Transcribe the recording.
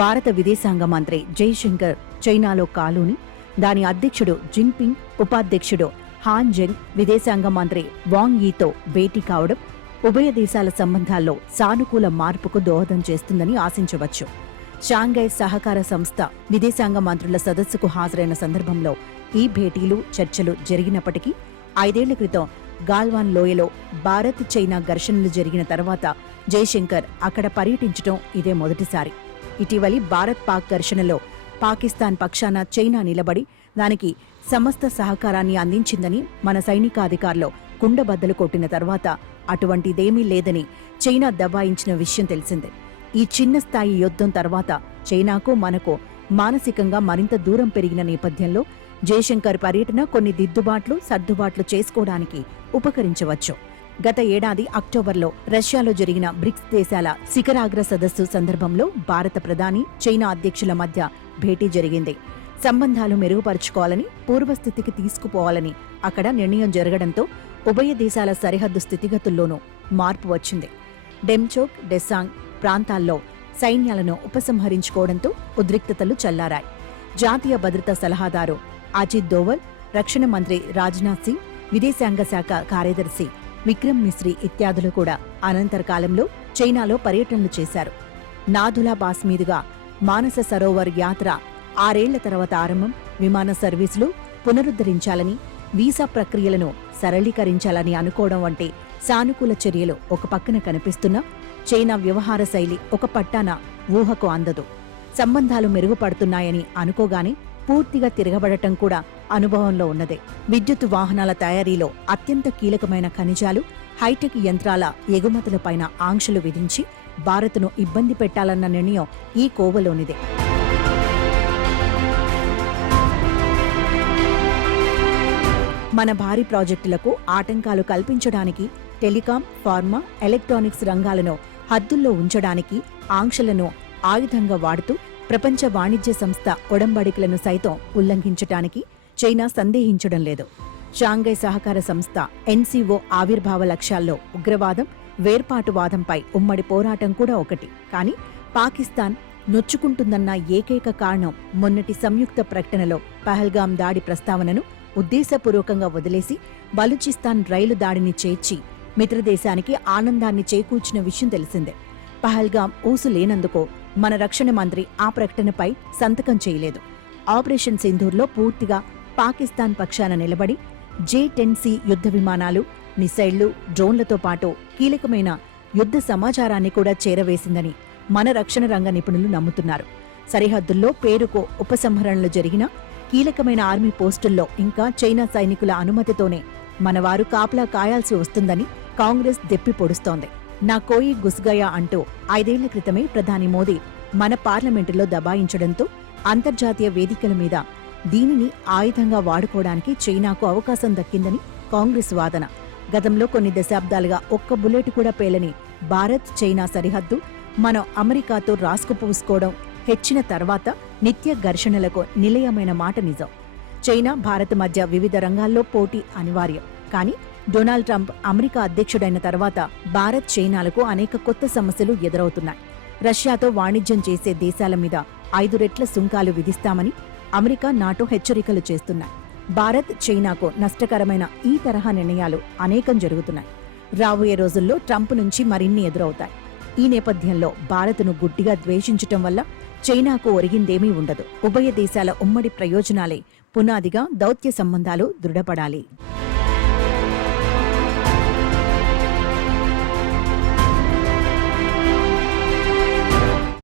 భారత విదేశాంగ మంత్రి జైశంకర్ చైనాలో కాలూని, దాని అధ్యక్షుడు జిన్పింగ్, ఉపాధ్యక్షుడు హాన్ జెంగ్, విదేశాంగ మంత్రి వాంగ్ యీతో భేటీ కావడం ఉభయ దేశాల సంబంధాల్లో సానుకూల మార్పుకు దోహదం చేస్తుందని ఆశించవచ్చు. షాంఘై సహకార సంస్థ విదేశాంగ మంత్రుల సదస్సుకు హాజరైన సందర్భంలో ఈ భేటీలు, చర్చలు జరిగినప్పటికీ 5 ఏళ్ల క్రితం గాల్వాన్ లోయలో భారత్ చైనా ఘర్షణలు జరిగిన తర్వాత జైశంకర్ అక్కడ పర్యటించడం ఇదే మొదటిసారి. ఇటీవలి భారత్-పాక్ ఘర్షణలో పాకిస్తాన్ పక్షాన చైనా నిలబడి దానికి సమస్త సహకారాన్ని అందించిందని మన సైనికాధికారులు కుండబద్దలు కొట్టిన తర్వాత అటువంటిదేమీ లేదని చైనా దబాయించిన విషయం తెలిసిందే. ఈ చిన్న స్థాయి యుద్ధం తర్వాత చైనాకు మనకు మానసికంగా మరింత దూరం పెరిగిన నేపథ్యంలో జైశంకర్ పర్యటన కొన్ని దిద్దుబాట్లు, సర్దుబాట్లు చేసుకోవడానికి ఉపకరించవచ్చు. గత ఏడాది అక్టోబర్లో రష్యాలో జరిగిన బ్రిక్స్ దేశాల శిఖరాగ్ర సదస్సు సందర్భంలో భారత ప్రధాని, చైనా అధ్యక్షుల మధ్య భేటీ జరిగింది. సంబంధాలు మెరుగుపరుచుకోవాలని, పూర్వస్థితికి తీసుకుపోవాలని అక్కడ నిర్ణయం జరగడంతో ఉభయ దేశాల సరిహద్దు స్థితిగతుల్లోనూ మార్పు వచ్చింది. డెమ్చోక్, డెసాంగ్ ప్రాంతాల్లో సైన్యాలను ఉపసంహరించుకోవడంతో ఉద్రిక్తతలు చల్లారాయి. జాతీయ భద్రతా సలహాదారు అజిత్ దోవల్, రక్షణ మంత్రి రాజ్నాథ్ సింగ్, విదేశాంగ శాఖ కార్యదర్శి విక్రమ్ మిశ్రీ ఇత్యాదులు కూడా అనంతర కాలంలో చైనాలో పర్యటనలు చేశారు. నాథులా పాస్ మీదుగా మానస సరోవర్ యాత్ర 6 ఏళ్ల తర్వాత ఆరంభం, విమాన సర్వీసులు పునరుద్ధరించాలని, వీసా ప్రక్రియలను సరళీకరించాలని అనుకోవడం వంటి సానుకూల చర్యలు ఒక పక్కన కనిపిస్తున్నా చైనా వ్యవహార శైలి ఒక పట్టాన ఊహకు అందదు. సంబంధాలు మెరుగుపడుతున్నాయని అనుకోగానే పూర్తిగా తిరగబడటం కూడా అనుభవంలో ఉన్నదే. విద్యుత్ వాహనాల తయారీలో అత్యంత కీలకమైన ఖనిజాలు, హైటెక్ యంత్రాల ఎగుమతులపైన ఆంక్షలు విధించి భారత్ను ఇబ్బంది పెట్టాలన్న నిర్ణయం ఈ కోవలోనిదే. మన భారీ ప్రాజెక్టులకు ఆటంకాలు కల్పించడానికి టెలికాం, ఫార్మా, ఎలక్ట్రానిక్స్ రంగాలను హద్దుల్లో ఉంచడానికి ఆంక్షలను ఆయుధంగా వాడుతూ ప్రపంచ వాణిజ్య సంస్థ ఒడంబడికలను సైతం ఉల్లంఘించటానికి చైనా సందేహించడం లేదు. షాంఘై సహకార సంస్థ ఎన్సీఓ ఆవిర్భావ లక్ష్యాల్లో ఉగ్రవాదం, వేర్పాటువాదంపై ఉమ్మడి పోరాటం కూడా ఒకటి. కానీ పాకిస్తాన్ నొచ్చుకుంటుందన్న ఏకైక కారణం మొన్నటి సంయుక్త ప్రకటనలో పహల్గాం దాడి ప్రస్తావనను ఉద్దేశపూర్వకంగా వదిలేసి బలూచిస్తాన్ రైలు దాడిని చేర్చి మిత్రదేశానికి ఆనందాన్ని చేకూర్చిన విషయం తెలిసిందే. పహల్గాం ఊసు లేనందుకో మన రక్షణ మంత్రి ఆ ప్రకటనపై సంతకం చేయలేదు. ఆపరేషన్ సింధూర్లో పూర్తిగా పాకిస్తాన్ పక్షాన నిలబడి J-10C యుద్ధ విమానాలు, మిసైళ్లు, డ్రోన్లతో పాటు కీలకమైన యుద్ధ సమాచారాన్ని కూడా చేరవేసిందని మన రక్షణ రంగ నిపుణులు నమ్ముతున్నారు. సరిహద్దుల్లో పేరుకో ఉపసంహరణలు జరిగినా కీలకమైన ఆర్మీ పోస్టుల్లో ఇంకా చైనా సైనికుల అనుమతితోనే మనవారు కాపలా కాయాల్సి వస్తుందని కాంగ్రెస్ దెప్పి పొడుస్తోంది. నా కోయి గుస్గయా అంటూ 5 ఏళ్ల క్రితమే ప్రధాని మోదీ మన పార్లమెంటులో దబాయించడంతో అంతర్జాతీయ వేదికల మీద దీనిని ఆయుధంగా వాడుకోవడానికి చైనాకు అవకాశం దక్కిందని కాంగ్రెస్ వాదన. గతంలో కొన్ని దశాబ్దాలుగా ఒక్క బుల్లెట్ కూడా పేలని భారత్ చైనా సరిహద్దు మనం అమెరికాతో రాసుకుపోసుకోవడం హెచ్చిన తర్వాత నిత్య ఘర్షణలకు నిలయమైన మాట నిజం. చైనా, భారత్ మధ్య వివిధ రంగాల్లో పోటీ అనివార్యం. కానీ డొనాల్డ్ ట్రంప్ అమెరికా అధ్యక్షుడైన తర్వాత భారత్, చైనాలకు అనేక కొత్త సమస్యలు ఎదురవుతున్నాయి. రష్యాతో వాణిజ్యం చేసే దేశాల మీద 5 రెట్ల సుంకాలు విధిస్తామని అమెరికా, నాటో హెచ్చరికలు చేస్తున్నాయి. భారత్, చైనాకు నష్టకరమైన ఈ తరహా నిర్ణయాలు అనేకం జరుగుతున్నాయి. రాబోయే రోజుల్లో ట్రంప్ నుంచి మరిన్ని ఎదురవుతాయి. ఈ నేపథ్యంలో భారత్ను గుడ్డిగా ద్వేషించటం వల్ల చైనాకు ఒరిగిందేమీ ఉండదు. ఉభయ దేశాల ఉమ్మడి ప్రయోజనాలే పునాదిగా దౌత్య సంబంధాలు దృఢపడాలి.